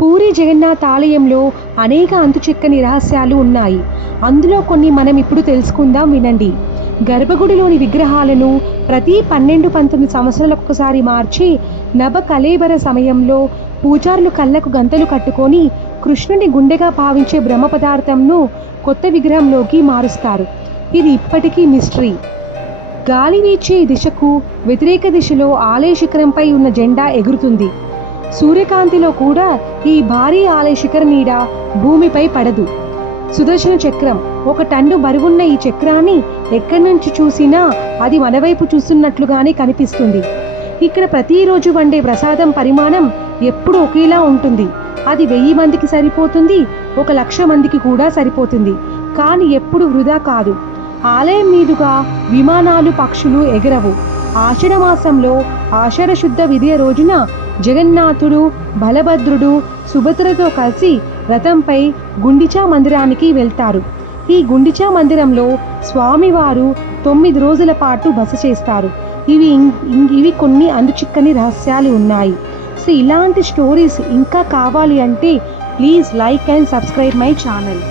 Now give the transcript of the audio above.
పూరి జగన్నాథ్ ఆలయంలో అనేక అంతుచిక్కని రహస్యాలు ఉన్నాయి. అందులో కొన్ని మనం ఇప్పుడు తెలుసుకుందాం, వినండి. గర్భగుడిలోని విగ్రహాలను ప్రతి 12-19 సంవత్సరాలకు ఒకసారి మార్చి నభ కళేబర సమయంలో పూజారులు కళ్ళకు గంతలు కట్టుకొని కృష్ణుని గుండెగా భావించే బ్రహ్మ పదార్థంను కొత్త విగ్రహంలోకి మారుస్తారు. ఇది ఇప్పటికీ మిస్టరీ. గాలి వీచే దిశకు వ్యతిరేక దిశలో ఆలయ శిఖరంపై ఉన్న జెండా ఎగురుతుంది. సూర్యకాంతిలో కూడా ఈ భారీ ఆలయ శిఖర నీడ భూమిపై పడదు. సుదర్శన చక్రం, 1 టన్ను బరువున్న ఈ చక్రాన్ని ఎక్కడి నుంచి చూసినా అది మన వైపు చూస్తున్నట్లుగానే కనిపిస్తుంది. ఇక్కడ ప్రతిరోజు వండే ప్రసాదం పరిమాణం ఎప్పుడు ఒకేలా ఉంటుంది. అది 1000 మందికి సరిపోతుంది, 1,00,000 మందికి కూడా సరిపోతుంది. కానీ ఎప్పుడు వృధా కాదు. ఆలయం మీదుగా విమానాలు, పక్షులు ఎగరవు. ఆషాఢ మాసంలో ఆషాఢ శుద్ధ విదియ రోజున జగన్నాథుడు, బలభద్రుడు, సుభద్రతో కలిసి రథంపై గుండిచా మందిరానికి వెళ్తారు. ఈ గుండిచా మందిరంలో స్వామివారు 9 రోజుల పాటు బస చేస్తారు. ఇవి కొన్ని అందుచిక్కని రహస్యాలు ఉన్నాయి. సో ఇలాంటి స్టోరీస్ ఇంకా కావాలి అంటే please like and subscribe my channel.